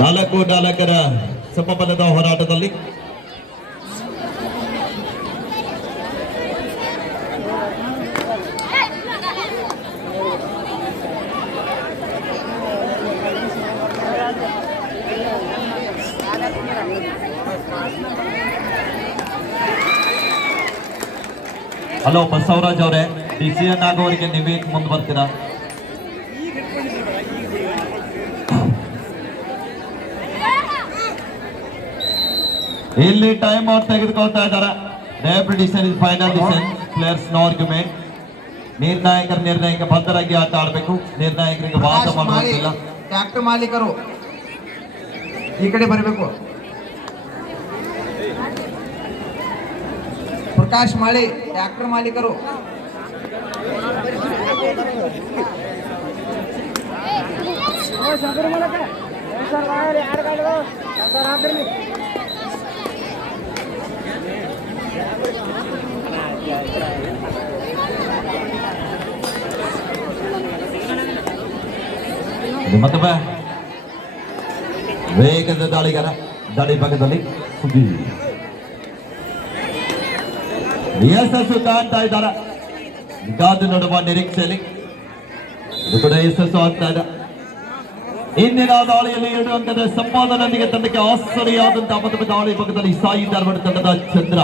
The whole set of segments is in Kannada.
4-4ರ ಸಮಬಲದ ಹೋರಾಟದಲ್ಲಿ ಹಲೋ ಬಸವರಾಜ್ ಅವರೇ, ಡಿಸಿಎನ್ ಆಗೋವರಿಗೆ ನೀವೇ ಮುಂದೆ ಬರ್ತೀರಾ? ಇಲ್ಲಿ ಟೈಮ್ ಔಟ್ ತೆಗೆದುಕೊಳ್ತಾ ಇದ್ದಾರೆ. Referee decision is final decision, players no argument. ನಿರ್ಣಾಯಕ ಬದ್ಧರಾಗಿ ಆಟ ಆಡಬೇಕು. ನಿರ್ಣಾಯಕರಿಗೆ ವಾದ ಮಾಡುವುದಿಲ್ಲ. ಟ್ರ್ಯಾಕ್ಟರ್ ಮಾಲೀಕರು ಈ ಕಡೆ ಬರಬೇಕು. ಪ್ರಕಾಶ್ ಮಾಳಿ, ಟ್ರ್ಯಾಕ್ಟರ್ ಮಾಲೀಕರು. ಮತ್ತೊಮ್ಮೆ ವೇಗದ ದಾಳಿಗಾರ, ದಾಳಿ ಭಾಗದಲ್ಲಿ ಸುದೀರ್ ಯಶಸ್ಸು ಕಾಣ್ತಾ ಇದ್ದಾರೆ. ಕಾದು ನೋಡುವ ನಿರೀಕ್ಷೆಯಲ್ಲಿ ಇದು ಕೂಡ ಯಶಸ್ಸು ಆಗ್ತಾ ಇದೆ. ಇಂದಿನ ದಾಳಿಯಲ್ಲಿ 2 ಅಂಕದ ಸಂಪಾದನೊಂದಿಗೆ ತಂಡಕ್ಕೆ ಆಶ್ಚರ್ಯಾದಂತಹ ಮೊದಲ ದಾಳಿ ಭಾಗದಲ್ಲಿ ಸಾಯಿ ಧಾರವಾಡ ತಂಡದ ಚಂದ್ರ.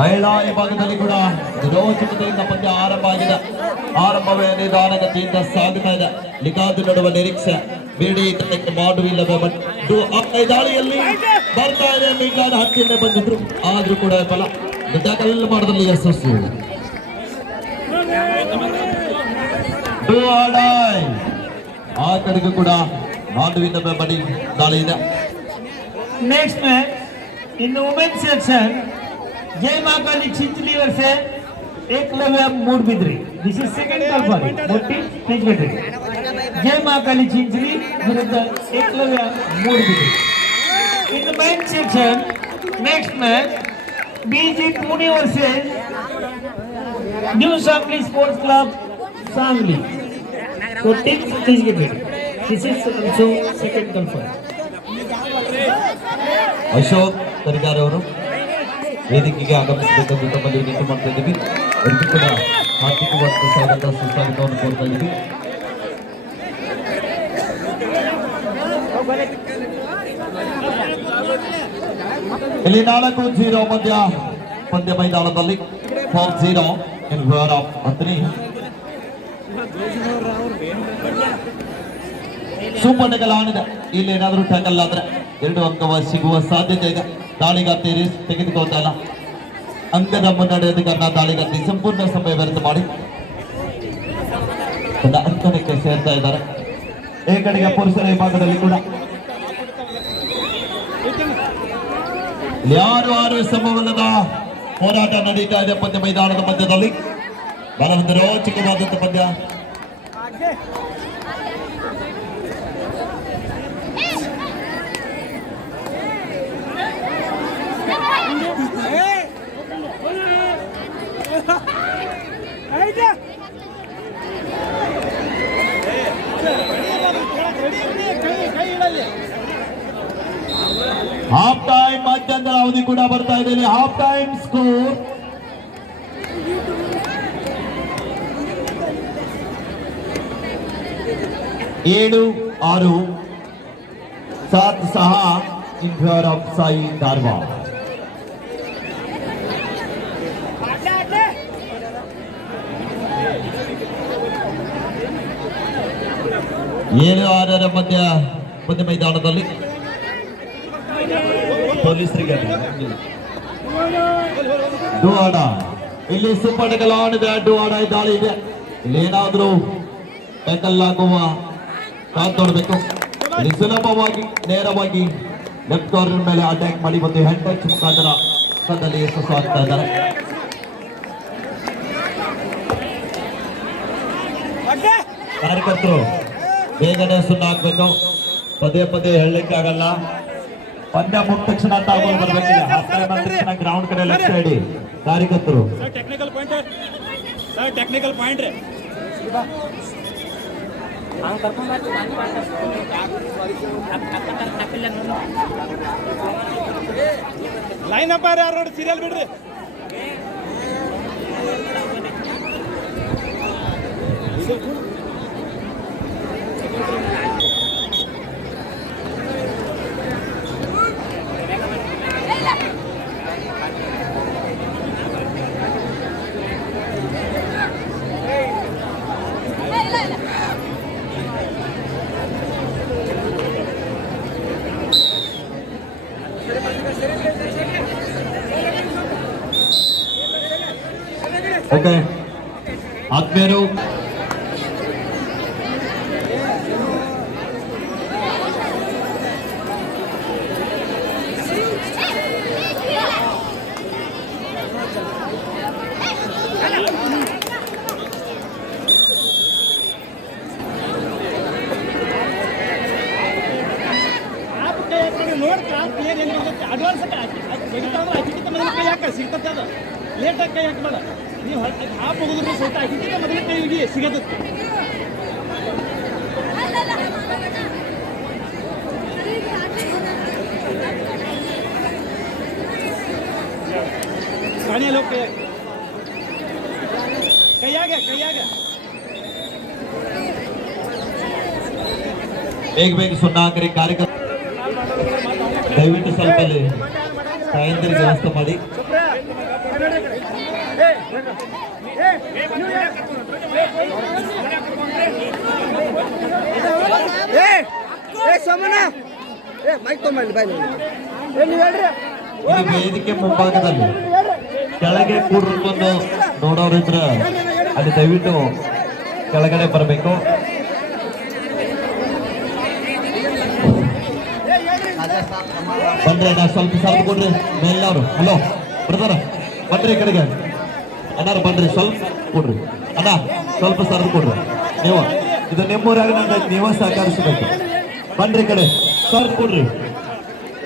ಮಹಿಳಾ ವಿಭಾಗದಲ್ಲಿ ಕೂಡ ರೋಚಕತೆಯಿಂದ ಪಂದ್ಯ ಆರಂಭ ಆಗಿದೆ. ಆರಂಭವೇ ನಿಧಾನಗತಿಯಿಂದ ಸಾಗುತ್ತಾ ಇದೆ. ನಿಗಾದು ನೋಡುವ ನಿರೀಕ್ಷೆ ಬೇಡಿ ತಂಡಕ್ಕೆ ಮಾಡುವಿಲ್ಲವೇ ದಾಳಿಯಲ್ಲಿ ಬರ್ತಾ ಇದೆ. ಮೀಗಾದ ಹತ್ತಿರನೇ ಬಂದಿದ್ರು, ಆದ್ರೂ ಕೂಡ ಫಲ ಟ್ಯಾಕಲ್ ಮಾಡೋದ್ರಲ್ಲಿ ಯಶಸ್ಸು. ಆ ಕಡೆಗೂ ಕೂಡ ಮಾಡುವಿಲ್ಲವೇ ಬಡಿ ದಾಳಿ ಇದೆ. Next match in the women's section, Jai Mahakali Chinchli versus Eklavya Moodbidri. This is second call for it. Motti, please get ready. Jai Mahakali Chinchli versus Eklavya Moodbidri. In the men's section, next match, BG Pune versus New Sangli Sports Club, Sangli. Motti, please get ready. This is also second call for it. Ashok ತರಿಗಾರ್ ಅವರು ವೇದಿಕೆಗೆ ಆಗಮಿಸಬೇಕೆಂದು ತಮ್ಮಲ್ಲಿ ವಿನಂತಿ ಮಾಡ್ತಾ ಇದ್ದೀವಿ. ಅವರಿಗೂ ಕೂಡ ಹಾರ್ದಿಕವಾದ ಸ್ವಾಗತ ಸುಸ್ವಾಗತವನ್ನು ಕೋರ್ತಾ ಇದ್ದೀವಿ. ಇಲ್ಲಿ 4-0 ಪಂದ್ಯ ಮೈದಾನದಲ್ಲಿ 4-0 in favor of Athani. Super ಟೆಕಲ್ ಆನಿದೆ. ಇಲ್ಲಿ ಏನಾದರೂ ಟೆಕಲ್ ಆದ್ರೆ 2 ಅಂಕವ ಸಿಗುವ ಸಾಧ್ಯತೆ ಇದೆ. ದಾಳಿಗಾರ್ತಿ ರಿಸ್ಕ್ ತೆಗೆದುಕೊಳ್ತಾ ಇಲ್ಲ. ಅಂಕದ ಮುನ್ನಡೆಯದ ಕಾರಣ ದಾಳಿಗಾರ್ತಿ ಸಂಪೂರ್ಣ ಸಮಯ ವ್ಯರ್ಥ ಮಾಡಿ ತನ್ನ ಅಂಕಣಕ್ಕೆ ಸೇರ್ತಾ ಇದ್ದಾರೆ. ಈ ಕಡೆಗೆ ಪುರುಷರ ವಿಭಾಗದಲ್ಲಿ ಕೂಡ ಯಾರು ಸಮಬಲದ ಹೋರಾಟ ನಡೀತಾ ಇದೆ ಪಂದ್ಯ ಮೈದಾನದ ಮಧ್ಯದಲ್ಲಿ. ಬಹಳ ಒಂದು ರೋಚಕವಾದಂತಹ ಪಂದ್ಯ. ಹಾಫ್ ಟೈಮ್ ಮಧ್ಯಂತರ ಅವಧಿ ಕೂಡ ಬರ್ತಾ ಇದೆ. Half time score 7-6 7-6 in favor of Sai Dharwad. ಮಧ್ಯ ಮೈದಾನದಲ್ಲಿ ಪೊಲೀಸರಿಗೆ ಡುವಾಡ ಇಲ್ಲಿ ಸೂಪರ್ ಟೆಕಲ್ ಆಡಿದೆ. ಡುವಾಡ ದಾಳಿ ಇದೆ. ಇಲ್ಲಿ ಏನಾದ್ರೂ ಟೆಕಲ್ ಆಗುವ ಕಾದ್ ನೋಡ್ಬೇಕು. ಇಲ್ಲಿ ಸುಲಭವಾಗಿ ನೇರವಾಗಿ ಲೆಫ್ಟ್ ಕಾರ್ನರ್ ಮೇಲೆ ಅಟ್ಯಾಕ್ ಮಾಡಿ ಒಂದು ಹೆಡ್ ಟಚ್ ಮುಖಾಂತರ ಪಕ್ಕದಲ್ಲಿ ಯಶಸ್ಸು ಆಗ್ತಾ ಇದ್ದಾರೆ. ಕಾರ್ಯಕರ್ತರು ಬೇಗನೆ ಸುಣ್ಣ ಹಾಕ್ಬೇಕು. ಪದೇ ಹೇಳಲಿಕ್ಕೆ ಆಗಲ್ಲ. ಪಂದ್ಯ ಮುಗಿದ ತಕ್ಷಣ ತಾವು ಬರ್ಬೇಕಿಲ್ಲ. ತಕ್ಷಣ ಗ್ರೌಂಡ್ ಕಡೆ ಲಕ್ಷ್ಯ ಇಡಿ ಕಾರ್ಯಕರ್ತರು. ಲೈನ್ ಅಪ್ ಯಾರು ನೋಡಿ ಸೀರಿಯಲ್ ಬಿಡ್ರಿ. ಓಕೆ ಆದ್ಮೇಲೆ ಅಡ್ವಾನ್ಸ್ ಕೈ ಹಾಕ ಸಿಗ್ತದೆ ಅದು ಲೇಟಾಗಿ ಕೈ ಹಾಕಬೇಡ ನೀವು ಹಾಪ್ ಹೋಗಿದ್ರು ಸಹಿತ ಹಾಕಿದ್ರೆ ಮೊದಲ ಕೈ ಹಿಡಿ ಸಿಗತ್ತೆ. ಕಾಣಿಯಲ್ಲ ಕೈಯಾಗ ಬೇಗ ಸುಣ್ಣಾಕರಿ ಕಾರ್ಯಕ್ರಮ ದಯವಿಟ್ಟು ಸ್ವಲ್ಪ ಅಲ್ಲಿ ತಾಯಂದಿರಿಗೆ ವ್ಯವಸ್ಥೆ ಮಾಡಿ. ಈ ವೇದಿಕೆ ಮುಂಭಾಗದಲ್ಲಿ ಕೆಳಗೆ ಕೂಡ್ಕೊಂಡು ನೋಡೋರಿದ್ರ ಅಲ್ಲಿ ದಯವಿಟ್ಟು ಕೆಳಗಡೆ ಬರಬೇಕು. ಬನ್ರಿ ಅಣ್ಣ, ಸ್ವಲ್ಪ ಸರ್ದು ಕೊಡ್ರಿ ಮೇಲ್ನವ್ರು. ಹಲೋ ಬರ್ತಾರ ಬನ್ರಿ ಈ ಕಡೆಗೆ ಅಣ್ಣಾರು ಬನ್ರಿ, ಸ್ವಲ್ಪ ಕೊಡ್ರಿ ಅಣ್ಣ, ಸ್ವಲ್ಪ ಸರ್ದು ಕೊಡ್ರಿ. ನೀವು ಇದು ನಿಮ್ಮೂರಾಗ ನೀವ ಸಹಕರಿಸಬೇಕು. ಬನ್ರಿ ಈ ಕಡೆ ಸರ್ದು ಕೊಡ್ರಿ.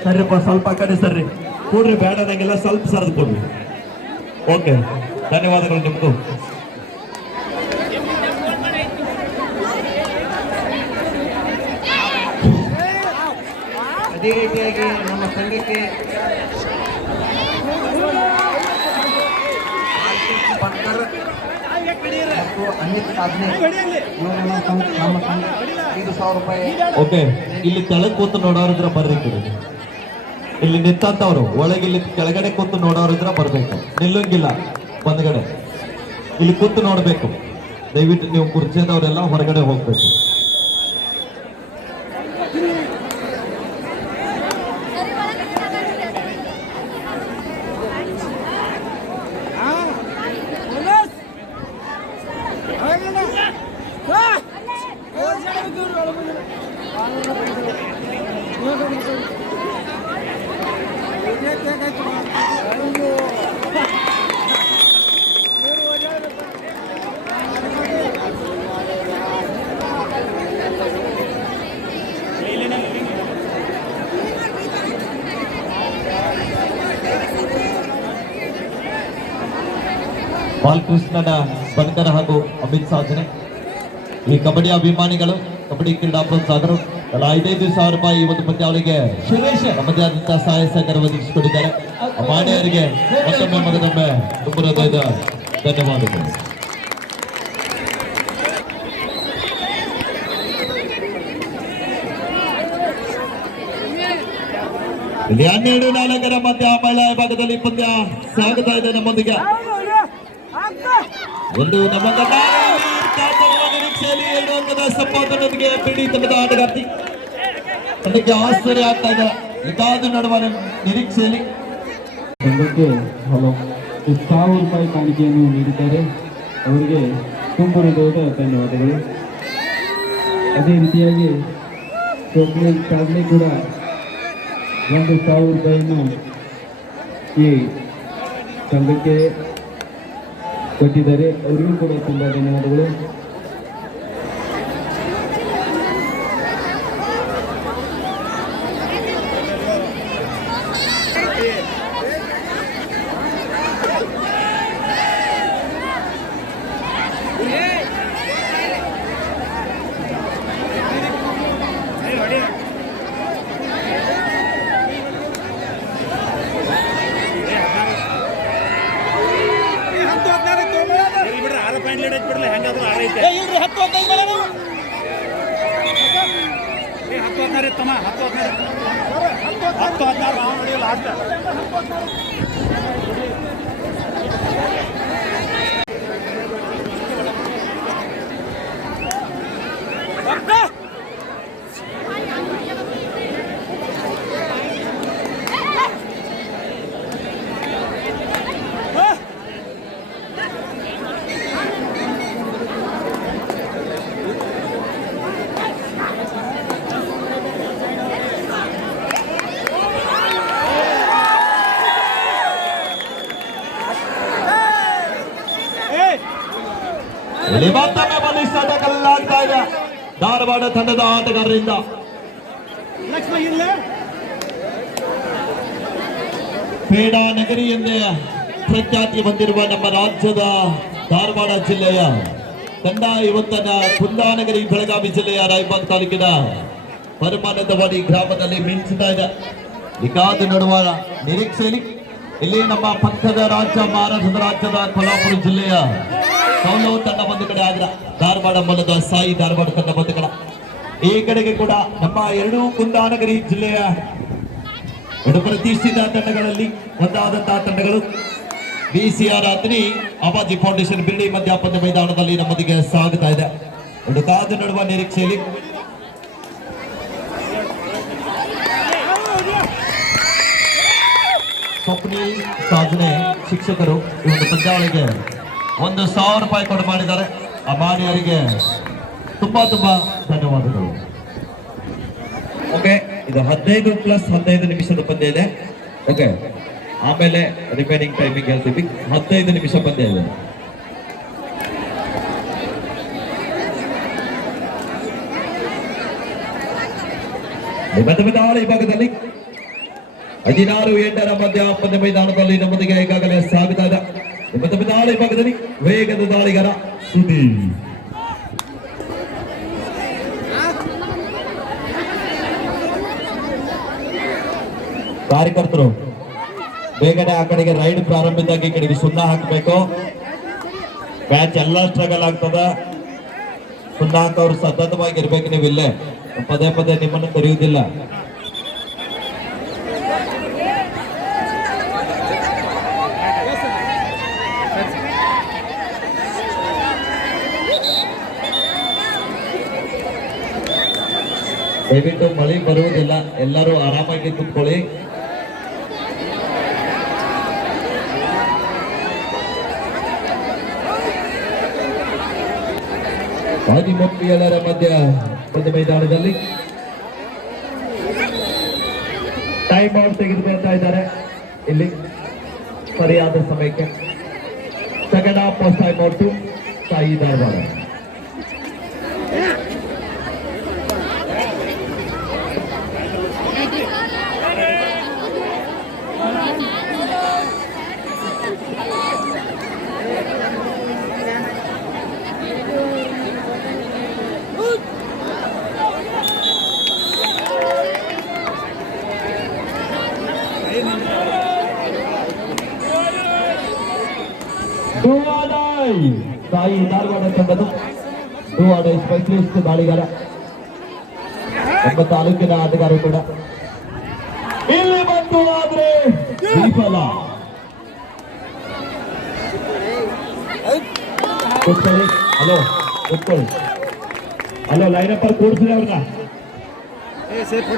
ಸರಿಪ್ಪ, ಸ್ವಲ್ಪ ಆ ಕಡೆ ಸರ್ರಿ ಕೊಡ್ರಿ, ಬೇಡ ನಂಗೆಲ್ಲ ಸ್ವಲ್ಪ ಸರ್ದು ಕೊಡ್ರಿ. ಓಕೆ, ಧನ್ಯವಾದಗಳು ನಿಮ್ಗೂ. ಅದೇ ರೀತಿಯಾಗಿ ನಮ್ಮ ಸಂಘಕ್ಕೆ ಪಟ್ಕರ್ ಮತ್ತು ಅಮಿತ್ ಸಾಧನೆ ಇವರು ನಮ್ಮ ಸಂಘ 5,000 ರೂಪಾಯಿ. ಓಕೆ, ಇಲ್ಲಿ ಕೆಳಗೆ ಕೂತು ನೋಡೋರಿದ್ರ ಬರ್ರಿ ಈ ಕಡೆ. ಇಲ್ಲಿ ನಿಂತವ್ರು ಒಳಗೆ ಇಲ್ಲಿ ಕೆಳಗಡೆ ಕೂತು ನೋಡೋರಿದ್ರ ಬರ್ಬೇಕು, ನಿಲ್ಲಂಗಿಲ್ಲ ಬಂದ್ಗಡೆ. ಇಲ್ಲಿ ಕೂತು ನೋಡ್ಬೇಕು. ದಯವಿಟ್ಟು ನೀವು ಕುರ್ಚಿದವರೆಲ್ಲ ಹೊರಗಡೆ ಹೋಗ್ಬೇಕು. ಬಾಲಕೃಷ್ಣನ ಬನ್ಕರ್ ಹಾಗೂ ಅಮಿತ್ ಸಾಧನೆ, ಈ ಕಬಡ್ಡಿ ಅಭಿಮಾನಿಗಳು, ಕಬಡ್ಡಿ ಕ್ರೀಡಾ ಪ್ರೋತ್ಸಾಹಕರು ಎಲ್ಲ 5,000 ರೂಪಾಯಿ ಈ ಒಂದು ಪಂದ್ಯಾವಳಿಗೆ ನಮ್ಮದೇ ಆದಂತಹ ಸಹಾಯ ಸಹಕಾರ ಒದಗಿಸಿಕೊಟ್ಟಿದ್ದಾರೆ. ಮಾನ್ಯರಿಗೆ ಮತ್ತೊಮ್ಮೆ ಮಗದೊಮ್ಮೆ ತುಂಬ ಹೃದಯದ ಧನ್ಯವಾದಗಳು. ಇಲ್ಲಿ 12-4 ಮಧ್ಯ ಮಹಿಳಾ ವಿಭಾಗದಲ್ಲಿ ಪಂದ್ಯ ಸಾಗುತ್ತಾ ಇದೆ ನಮ್ಮೊಂದಿಗೆ. ಒಂದು ನಮ್ಮ ನಿರೀಕ್ಷೆಯಲ್ಲಿ 2 ಅಂಕದ ಸಂಪಾದನೆಯೊಂದಿಗೆ ಬಿಡಿ ತಂಡದ ಆಟಗಾರ್ತಿ. ಅದಕ್ಕೆ ಆಶ್ಚರ್ಯ ಆಗ್ತಾ ಇದೆ, ಇದಾದ ನಡುವ ನಿರೀಕ್ಷೆಯಲ್ಲಿ ಸಂಘಕ್ಕೆ 1,000 ರೂಪಾಯಿ ಕಾಣಿಕೆಯನ್ನು ನೀಡಿದ್ದಾರೆ. ಅವರಿಗೆ ತುಂಬ ಹೃದಯದ ಧನ್ಯವಾದಗಳು. ಅದೇ ರೀತಿಯಾಗಿ ಚಾಕ್ಲೇಟ್ ಸಾಧನೆ ಕೂಡ 1,000 ರೂಪಾಯಿಯನ್ನು ಈ ಸಂಘಕ್ಕೆ ಕೊಟ್ಟಿದ್ದಾರೆ. ಅವರಿಗೂ ಕೂಡ ತುಂಬ ಧನ್ಯವಾದಗಳು. ಇಲ್ರಿ 10 15 ಮೇಲೆ ನಾವು 10 15 ತಮ್ಮ 10 16 ನಾವು ನೋಡಿ ಲಾಸ್ಟ್ ಇಲ್ಲಿ ಮತ್ತೊಮ್ಮೆ ಬಲಿಷ್ಠ ಟಕ್ಕಲಾಗ್ತಾ ಇದೆ ಧಾರವಾಡ ತಂಡದ ಆಟಗಾರರಿಂದ. ಲಕ್ಷ್ಮಣ ಇಲ್ಲ ಕ್ರೀಡಾ ನಗರಿ ಎಂದೇ ಪ್ರಖ್ಯಾತಿ ಹೊಂದಿರುವ ನಮ್ಮ ರಾಜ್ಯದ ಧಾರವಾಡ ಜಿಲ್ಲೆಯ ತಂಡ ಇವತ್ತನ ಕುಂದಾನಗರಿ ಬೆಳಗಾವಿ ಜಿಲ್ಲೆಯ ರಾಯಬಾಗ್ ತಾಲೂಕಿನ ಪರಮಾನಂದವಾಡಿ ಗ್ರಾಮದಲ್ಲಿ ಮಿಂಚುತ್ತಾ ಇದೆ. ಕಾದು ನೋಡುವ ನಿರೀಕ್ಷೆಯಲ್ಲಿ ಇಲ್ಲಿ ನಮ್ಮ ಪಕ್ಕದ ರಾಜ್ಯ ಮಹಾರಾಷ್ಟ್ರದ ರಾಜ್ಯದ ಕೊಲ್ಹಾಪುರ ಜಿಲ್ಲೆಯ ಸೌಲವ್ ತಂಡ ಒಂದು ಕಡೆ ಆದ್ರ ಧಾರವಾಡ ಮೂಲದ ಸಾಯಿ ಧಾರವಾಡ ತಂಡ ಒಂದು ಕಡೆ ಈ ಕಡೆಗೆ ಕೂಡ ನಮ್ಮ ಎರಡೂ ಕುಂದಾನಗರಿ ಜಿಲ್ಲೆಯ ಎರಡು ಪ್ರತಿಷ್ಠಿತ ತಂಡಗಳಲ್ಲಿ ಒಂದಾದಂತಹ ತಂಡಗಳು BCR ಅತ್ನಿ ಅಪ್ಪಾಜಿ ಫೌಂಡೇಶನ್ ಬಿರ್ಡಿ ಮಧ್ಯಾಪನ ಮೈದಾನದಲ್ಲಿ ನಮ್ಮೊಂದಿಗೆ ಸಾಗುತ್ತಾ ಇದೆ. ಒಂದು ಕಾದು ನೋಡುವ ನಿರೀಕ್ಷೆಯಲ್ಲಿ ಸ್ವಪ್ನಿಲ್ ಸಾಧನೆ ಶಿಕ್ಷಕರು ಈ ಒಂದು ಪಂದ್ಯಾವಳಿಗೆ 1,000 ರೂಪಾಯಿ ಕೊಡು ಮಾಡಿದ್ದಾರೆ. ಆ ಮಾನ್ಯರಿಗೆ ತುಂಬಾ ಧನ್ಯವಾದಗಳು. ಓಕೆ, ಇದು 15+15 ನಿಮಿಷದ ಪಂದ್ಯ ಇದೆ. ಓಕೆ, ಆಮೇಲೆ ರಿಮೈನಿಂಗ್ ಟೈಮಿಂಗ್ ಹೇಳ್ತೀವಿ. 15 ನಿಮಿಷ ಪಂದ್ಯ ಇದೆ. ಈ ಭಾಗದಲ್ಲಿ 16-8 ಮಧ್ಯಾಹ್ನ ಮೈದಾನದಲ್ಲಿ ನಮ್ಮೊಂದಿಗೆ ಈಗಾಗಲೇ ಸಾಗುತ್ತಾ ಇದೆ. ದಾಳಿ ಭಾಗದಲ್ಲಿ ವೇಗದ ದಾಳಿಗಾರ ಸುದೀಪ್. ಕಾರ್ಯಕರ್ತರು ಬೇಗನೆ ಆ ಕಡೆಗೆ ರೈಡ್ ಪ್ರಾರಂಭಿಸಿದಾಗ ಈ ಕಡೆಗೆ ಸುಣ್ಣ ಹಾಕಬೇಕು. ಮ್ಯಾಚ್ ಎಲ್ಲ ಸ್ಟ್ರಗಲ್ ಆಗ್ತದ. ಸುಣ್ಣ ಹಾಕೋರು ಸತತವಾಗಿ ಇರ್ಬೇಕು. ನೀವು ಇಲ್ಲೇ ಪದೇ ಪದೇ ನಿಮ್ಮನ್ನು ಕರೆಯುವುದಿಲ್ಲ. ದಯವಿಟ್ಟು ಮಳೆ ಬರುವುದಿಲ್ಲ, ಎಲ್ಲರೂ ಆರಾಮಾಗಿ ಕೂತ್ಕೊಳ್ಳಿ. ಎಲ್ಲರ ಮಧ್ಯ ಒಂದು ಮೈದಾನದಲ್ಲಿ ಟೈಮ್ ಔಟ್ ತೆಗೆದುಕೊಳ್ತಾ ಇದ್ದಾರೆ. ಇಲ್ಲಿ ಸರಿಯಾದ ಸಮಯಕ್ಕೆ second half time out Sai Dharwad. Sai Dharwad ತಂಡದ ಸ್ಪೆಷಲಿಸ್ಟ್ ದಾಳಿಗಾರ, ನಮ್ಮ ತಾಲೂಕಿನ ಆಟಗಾರ ಕೂಡ ಇಲ್ಲಿ ಬಂತು. ಆದ್ರೆ ವಿಫಲ. ಕೂತ್ಕೊಳ್ಳಿ. ಹಲೋ ಕೂತ್ಕೊಳ್ಳಿ. ಹಲೋ ಲೈನಪ್ಪರ್ ಕೂಡ್ಸ್ರಿ, ಅವ್ರನ್ನ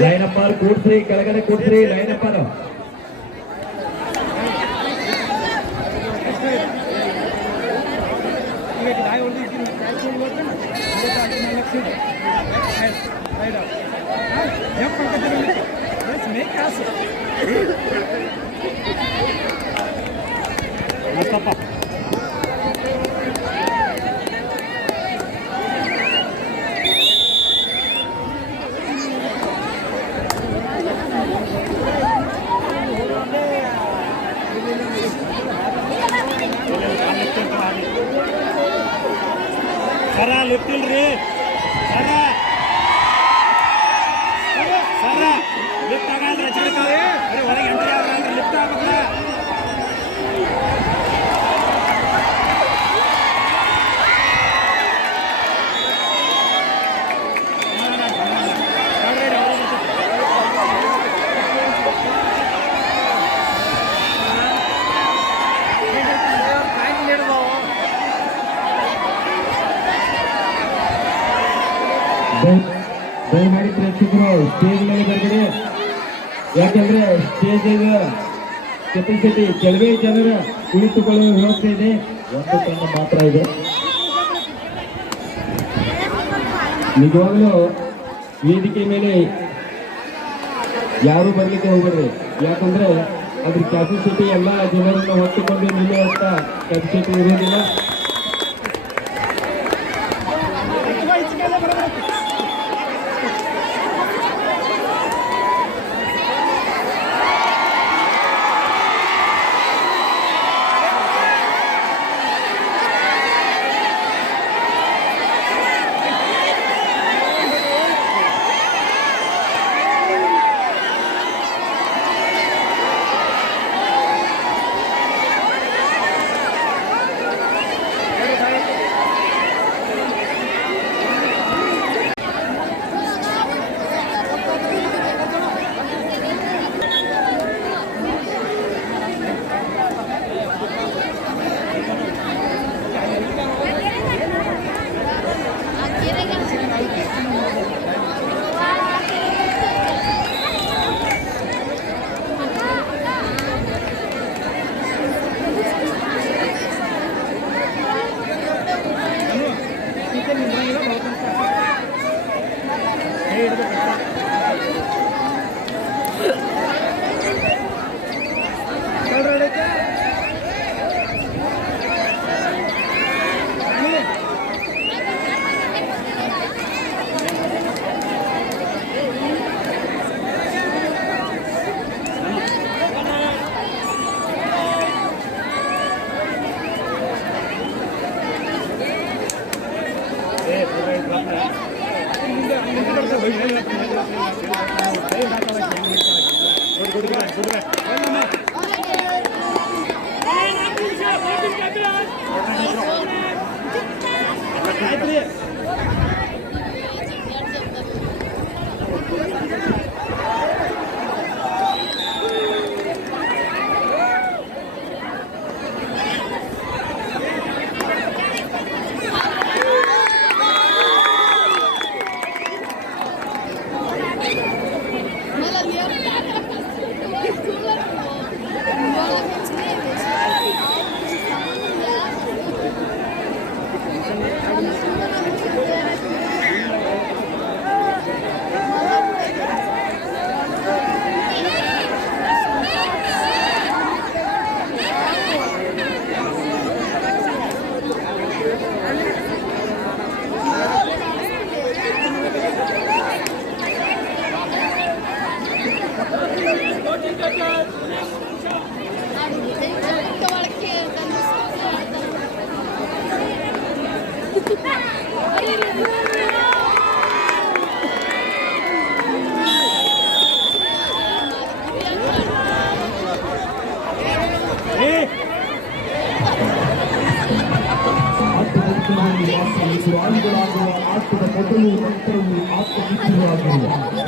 ಲೈನಪ್ಪರ್ ಕೂಡ್ಸ್ರಿ, ಕೆಳಗಡೆ ಕೂಡ್ಸ್ರಿ ಲೈನಪ್ಪರ್. ಸರ ಲಿಫ್ಟ್ ಇಲ್ರಿ, ಸರ ಲಿಫ್ಟ್ ಆಗಲ್ರಿ, ಒಳಗೆ ಎಂಟ್ರಿ ಆಗಲ್ರಿ, ಲಿಫ್ಟ್ ಆಗಲ್ಲ. ದಯಮಾಡಿ ಪ್ರೇಕ್ಷಕರು ಸ್ಟೇಜ್ ಮೇಲೆ ಬರ್ತಾರೆ, ಯಾಕಂದ್ರೆ ಸ್ಟೇಜ್ ಕೆಪಾಸಿಟಿ ಕೆಲವೇ ಜನರ ಕುಳಿತುಕೊಳ್ಳುವ ವ್ಯವಸ್ಥೆ ಇದೆ, ಒಂದು ತಂಡ ಮಾತ್ರ ಇದೆ. ನಿಜವಾಗ್ಲೂ ವೇದಿಕೆ ಮೇಲೆ ಯಾರು ಬರ್ಲಿಕ್ಕೆ ಹೋಗ್ಬೇಡ್ರಿ, ಯಾಕಂದ್ರೆ ಅದ್ರ ಕೆಪಾಸಿಟಿ ಎಲ್ಲ ಜನರನ್ನು ಹೊತ್ತುಕೊಂಡು ನಿಲ್ಲುವಂತ ಕೆಪಾಸಿಟಿ ಇರೋದಿಲ್ಲ.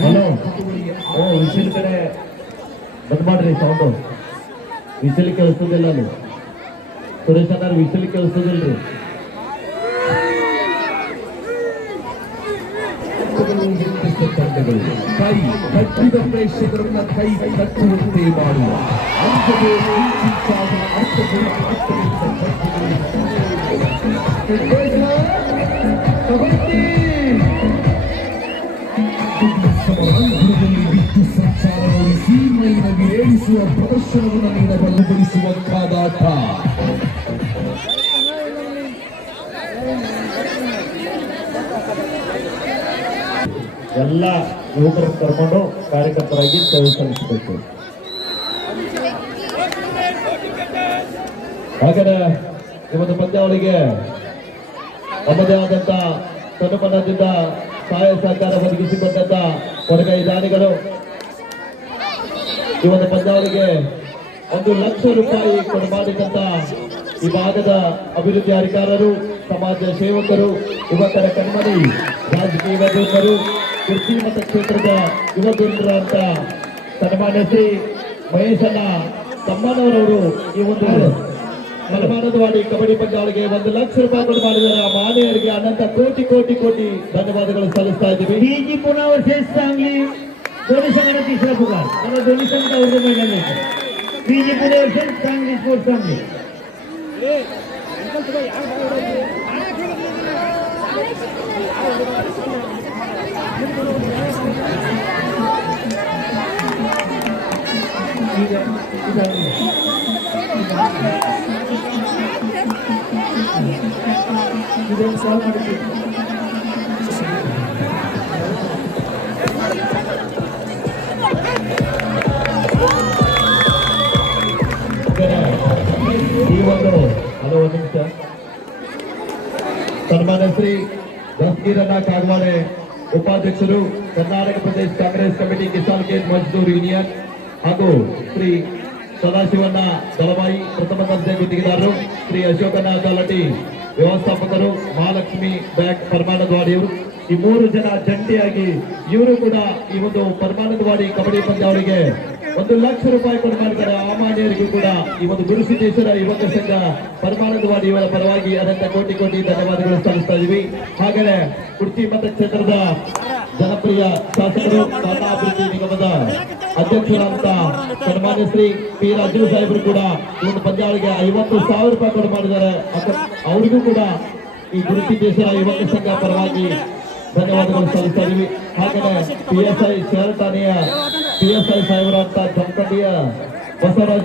ಹಲೋ, ವಿಸಿಲ್ ಕಡೆ ಬಂದ್ ಮಾಡ್ರಿ ಸೌಂಡು. ವಿಸಿಲ್ ಕೇಳಿಸ್ತದಿಲ್ಲ ಅಲ್ಲಿ. ಸುರೇಶ್ ಅಣ್ಣ ವಿಸಿಲ್ ಕೇಳಿಸ್ತದಿಲ್ರಿ. ಕೈ ಕಟ್ಟಿದ ಪ್ರೇಕ್ಷಕರನ್ನ ಕೈ ಕಟ್ಟುವಂತೆ ಮಾಡುವ ವಿದ್ಯುತ್ ಸಂಚಾರ ನಡೆಸಿ ಮೈನಗೆ ಏಳಿಸುವ ಪ್ರದರ್ಶನವನ್ನು ನೀಡಬಲ್ಲುಪಡಿಸುವ ಕಾದಾಟ. ಎಲ್ಲ ಯುವಕರನ್ನು ಕರ್ಕೊಂಡು ಕಾರ್ಯಕರ್ತರಾಗಿ ಸೇವೆ ಸಲ್ಲಿಸಬೇಕು. ಹಾಗಾದ್ರೆ ಇವತ್ತು ಪಂದ್ಯಾವಳಿಗೆ ನಮ್ಮದೇ ಆದಂತ ತನುಮನದಿಂದ ಸಹಾಯ ಸಹಕಾರ ಒದಗಿಸಿಕೊಂಡಂತ ಕೊಡಗೈ ದಾನಿಗಳು ಇವತ್ತು ಪಂದ್ಯಾವಳಿಗೆ 1 ಲಕ್ಷ ರೂಪಾಯಿ ಕೊಡಮಾಡಿದಂತ ಈ ಭಾಗದ ಅಭಿವೃದ್ಧಿ ಅಧಿಕಾರರು, ಸಮಾಜ ಸೇವಕರು, ಯುವಕರ ಕಣ್ಮಣಿ, ರಾಜಕೀಯ ಯುವಕರು, ಕೃಷಿ ಮತ ಕ್ಷೇತ್ರದ ಯುವಕರ ಅಂತ ಸನ್ಮಾನ್ಯ ಶ್ರೀ ಮಹೇಶಣ್ಣ ತಮ್ಮನವರವರು ಈ ಒಂದು ಪರಮಾನಂದವಾಡಿ ಕಬಡ್ಡಿ ಪಂದ್ಯಾವಳಿಗೆ 1 ಲಕ್ಷ ರೂಪಾಯಿ ಕೊಟ್ಟು ಮಾಡಿದ್ದಾರೆ. ಆ ಮಾನ್ಯರಿಗೆ ಅನಂತ ಕೋಟಿ ಕೋಟಿ ಕೋಟಿ ಧನ್ಯವಾದಗಳು ಸಲ್ಲಿಸ್ತಾ ಇದ್ದೀವಿ. बीजी पुणे वर्सेस सांगली दोन्ही संघांना तिसरा पुकार. त्याला दोन्ही संघ उर्दू मैदान द्यायचे. बीजी पुणे वर्सेस सांगली स्पोर्ट्स सांगली. ಇದನ್ನು ಸಾಲ್ವ್ ಮಾಡ್ತೀವಿ. ಈ ಒಂದು ಹಲವು ನಿಮಿಷ ಸನ್ಮಾನ್ಯ ಶ್ರೀ ದಸ್ಗೀರಣ್ಣ ಕಾಗವಾಡೆ ಉಪಾಧ್ಯಕ್ಷರು ಕರ್ನಾಟಕ ಪ್ರದೇಶ ಕಾಂಗ್ರೆಸ್ ಕಮಿಟಿ ಕಿಸಾನ್ ಕೇಂದ್ರ ಮಜ್ದೂರ್ ಯೂನಿಯನ್ ಹಾಗೂ ಶ್ರೀ ಸದಾಶಿವಣ್ಣ ದಳವಾಯಿ ಪ್ರಥಮ ದರ್ಜೆ ಗುತ್ತಿಗೆದಾರರು, ಶ್ರೀ ಅಶೋಕಣ್ಣ ಕಾಲಟಿ ವ್ಯವಸ್ಥಾಪಕರು, ಮಹಾಲಕ್ಷ್ಮಿ ಬ್ಯಾಂಕ್ ಪರಮಾನಂದವಾಡಿಯವರು, ಈ 3 ಜನ ಜಂಟಿಯಾಗಿ ಇವರು ಕೂಡ ಈ ಒಂದು ಪರಮಾನಂದವಾಡಿ ಕಬಡ್ಡಿ ಪಂದ್ಯಾವಳಿಗೆ 1 ಲಕ್ಷ ರೂಪಾಯಿ ಕೊಟ್ಟು ಮಾಡಿದ್ದಾರೆ. ಆ ಮಾನ್ಯರಿಗೂ ಕೂಡ ಈ ಒಂದು ಗುರುಸಿದ್ದೇಶ್ವರ ಯುವಕ ಸಂಘ ಪರಮಾನಂದವಾಡಿ ಇವರ ಪರವಾಗಿ ಅನಂತ ಕೋಟಿ ಕೋಟಿ ಧನ್ಯವಾದಗಳು ಸಲ್ಲಿಸ್ತಾ ಇದೀವಿ. ಹಾಗೆಯೇ ಕುರ್ಚಿ ಮತಕ್ಷೇತ್ರದ ಜನಪ್ರಿಯ ಶಾಸಕರು, ಅಭಿವೃದ್ಧಿ ನಿಗಮದ ಅಧ್ಯಕ್ಷರಾದಂತ ಸನ್ಮಾನ್ಯ ಶ್ರೀ ಪಿ ರಾಜೀವ್ ಸಾಹೇಬರು ಕೂಡ ಈ ಒಂದು ಪಂದ್ಯಾವಳಿಗೆ 50,000 ರೂಪಾಯಿ ಕೊಟ್ಟು ಮಾಡಿದ್ದಾರೆ. ಅವರಿಗೂ ಕೂಡ ಈ ಗುರುಸಿದ್ದೇಶ್ವರ ಯುವಕ ಸಂಘ ಪರವಾಗಿ ಧನ್ಯವಾದಗಳು ಸಲ್ಲಿಸ್ತಾ ಇದೀವಿ. ಹಾಗೆಯೇ PSI ಶಹರ ಠಾಣೆಯ PSI ಸಾಹೇಬರಂತ ಜಮಖಂಡಿಯ ಬಸವರಾಜ್